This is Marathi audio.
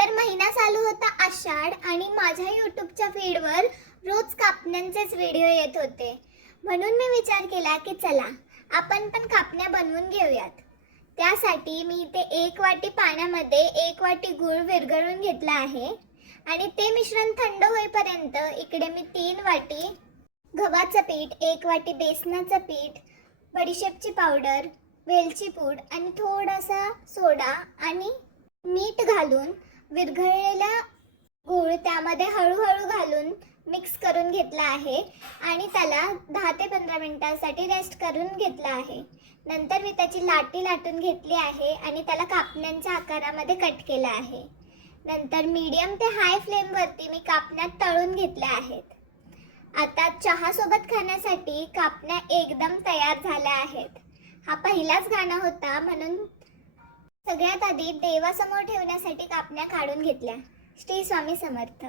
तर महिना चालू होता आषाढ आणि माझ्या यूट्यूबच्या फीडवर रोज कापण्यांचेच व्हिडिओ येत होते. म्हणून मी विचार केला की चला आपण पण कापण्या बनवून घेऊयात. त्यासाठी मी इथे 1 वाटी पाण्यामध्ये 1 वाटी गूळ विरघळून घेतला आहे आणि ते मिश्रण थंड होईपर्यंत इकडे मी 3 वाटी गव्हाचं पीठ, 1 वाटी बेसनाचं पीठ, बडीशेपची पावडर, वेलची पूड आणि थोडासा सोडा आणि मीठ घालून विरघळलेला गूळ त्यामध्ये हळूहळू घालून मिक्स करून घेतला आहे आणि त्याला 10 ते 15 मिनिटांसाठी रेस्ट करून घेतला आहे. नंतर मी त्याची लाटी लाटून घेतली आहे आणि त्याला कापण्यांच्या आकारामध्ये कट केला आहे. नंतर मीडियम ते हाय फ्लेमवरती मी कापण्या तळून घेतल्या आहेत. आता चहा सोबत खाण्यासाठी कापण्या एकदम तयार झाल्या आहेत. हा पहिलाच गाणं होता म्हणून सगळ्यात आधी देवासमोर ठेवण्यासाठी कापण्या काढून घेतल्या. श्री स्वामी समर्थ.